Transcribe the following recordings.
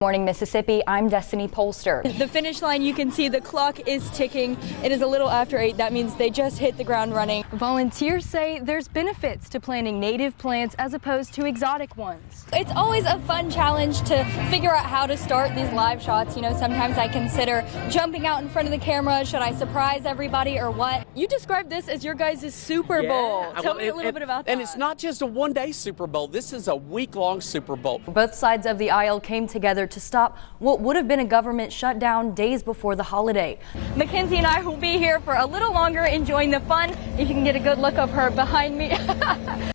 Morning Mississippi, I'm Destiny Polster. The finish line, you can see the clock is ticking. It is a little after 8. That means they just hit the ground running. Volunteers say there's benefits to planting native plants as opposed to exotic ones. It's always a fun challenge to figure out how to start these live shots. You know, sometimes I consider jumping out in front of the camera. Should I surprise everybody or what? You described this as your guys' Super Bowl. Tell me a little bit about that. And it's not just a one-day Super Bowl. This is a week-long Super Bowl. Both sides of the aisle came together to stop what would have been a government shutdown days before the holiday. Mackenzie and I will be here for a little longer enjoying the fun. If you can get a good look of her behind me.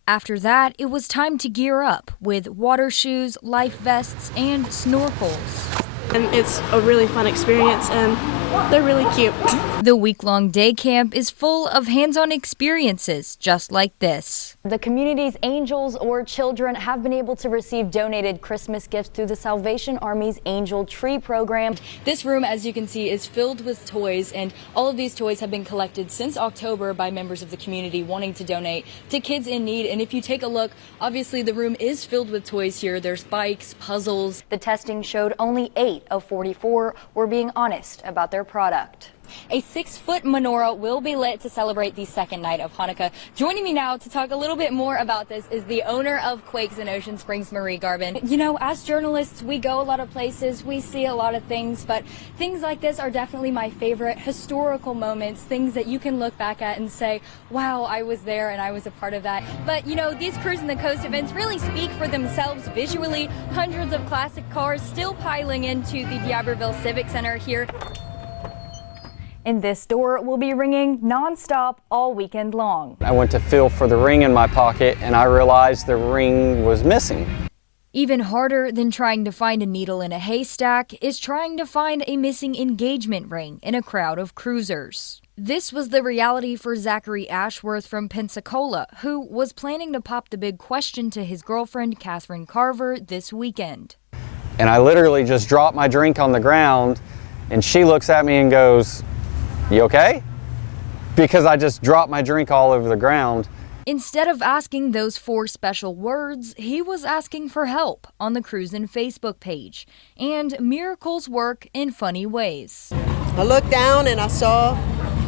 After that, it was time to gear up with water shoes, life vests, and snorkels. And it's a really fun experience, and they're really cute. The week-long day camp is full of hands-on experiences just like this. The community's angels or children have been able to receive donated Christmas gifts through the Salvation Army's Angel Tree program. This room, as you can see, is filled with toys, and all of these toys have been collected since October by members of the community wanting to donate to kids in need. And if you take a look, obviously the room is filled with toys here. There's bikes, puzzles. The testing showed only 8 of 44 were being honest about their product. A 6-foot menorah will be lit to celebrate the second night of Hanukkah. Joining me now to talk a little bit more about this is the owner of Quakes in Ocean Springs, Marie Garvin. You know, as journalists, we go a lot of places, we see a lot of things, but things like this are definitely my favorite historical moments, things that you can look back at and say, wow, I was there and I was a part of that. But, you know, these Cruising the Coast events really speak for themselves visually. Hundreds of classic cars still piling into the D'Iberville Civic Center here. And this door will be ringing nonstop all weekend long. I went to feel for the ring in my pocket and I realized the ring was missing. Even harder than trying to find a needle in a haystack is trying to find a missing engagement ring in a crowd of cruisers. This was the reality for Zachary Ashworth from Pensacola, who was planning to pop the big question to his girlfriend, Catherine Carver, this weekend. And I literally just dropped my drink on the ground and she looks at me and goes, "You okay?" Because I just dropped my drink all over the ground. Instead of asking those 4 special words, he was asking for help on the Cruisin' Facebook page. And miracles work in funny ways. I looked down and I saw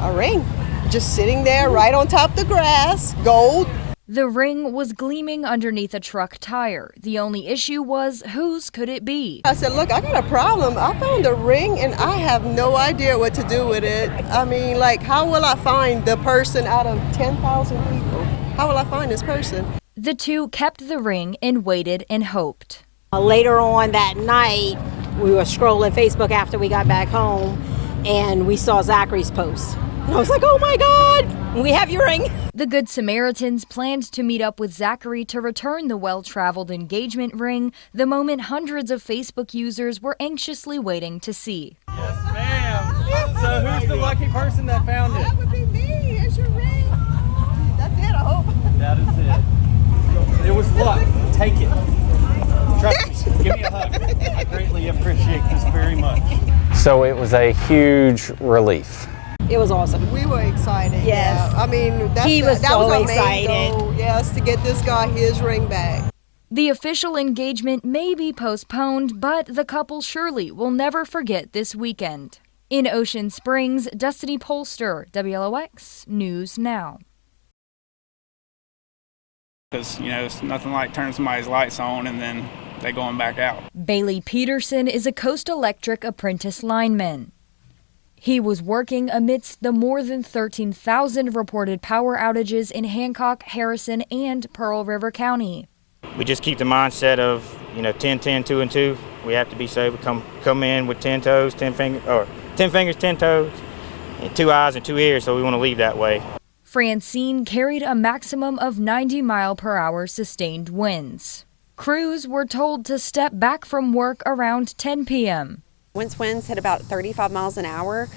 a ring just sitting there right on top of the grass, gold. The ring was gleaming underneath a truck tire. The only issue was, whose could it be? I said, look, I got a problem. I found a ring and I have no idea what to do with it. I mean, like, how will I find the person out of 10,000 people? How will I find this person? The two kept the ring and waited and hoped. Later on that night, we were scrolling Facebook after we got back home, and we saw Zachary's post. And I was like, oh my God, we have your ring. The Good Samaritans planned to meet up with Zachary to return the well-traveled engagement ring, the moment hundreds of Facebook users were anxiously waiting to see. Yes, ma'am. So who's the lucky person that found it? That would be me. It's your ring. That's it, I hope. That is it. It was luck. Take it. Trust me. Give me a hug. I greatly appreciate this very much. So it was a huge relief. It was awesome. We were excited. Yes. Yeah. I mean, that was our main goal. Yes, to get this guy his ring back. The official engagement may be postponed, but the couple surely will never forget this weekend. In Ocean Springs, Destiny Polster, WLOX News Now. Because, you know, it's nothing like turning somebody's lights on and then they going back out. Bailey Peterson is a Coast Electric apprentice lineman. He was working amidst the more than 13,000 reported power outages in Hancock, Harrison, and Pearl River County. We just keep the mindset of, 10, 10, 2, and 2. We have to be safe. We come in with 10 toes, 10 fingers, 10 toes, and 2 eyes and 2 ears, so we want to leave that way. Francine carried a maximum of 90-mile-per-hour sustained winds. Crews were told to step back from work around 10 p.m. Once winds hit about 35 miles an hour,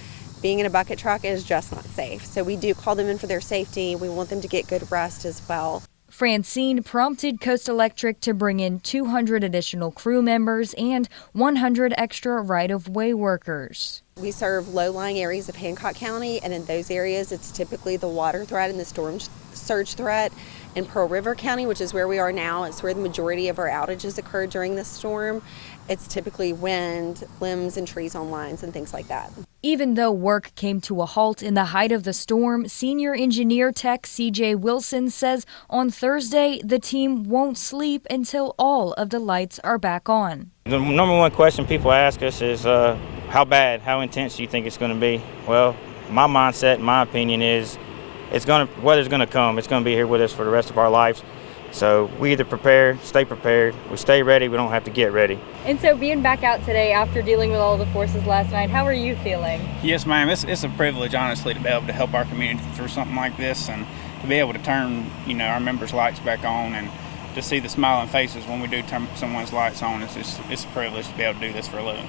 being in a bucket truck is just not safe. So we do call them in for their safety. We want them to get good rest as well. Francine prompted Coast Electric to bring in 200 additional crew members and 100 extra right-of-way workers. We serve low-lying areas of Hancock County, and in those areas it's typically the water threat and the storm surge threat. In Pearl River County, which is where we are now, it's where the majority of our outages occurred during this storm. It's typically wind, limbs and trees on lines and things like that. Even though work came to a halt in the height of the storm, senior engineer tech CJ Wilson says on Thursday the team won't sleep until all of the lights are back on. The number one question people ask us is how bad, how intense do you think it's going to be? Well, my mindset, my opinion is weather's going to come. It's going to be here with us for the rest of our lives. So we either prepare, stay prepared, we stay ready, we don't have to get ready. And so being back out today after dealing with all the forces last night, how are you feeling? Yes, ma'am. It's a privilege, honestly, to be able to help our community through something like this and to be able to turn, our members' lights back on and to see the smiling faces when we do turn someone's lights on. It's a privilege to be able to do this for a living.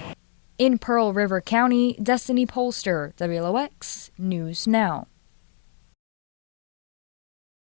In Pearl River County, Destiny Polster, WLOX News Now.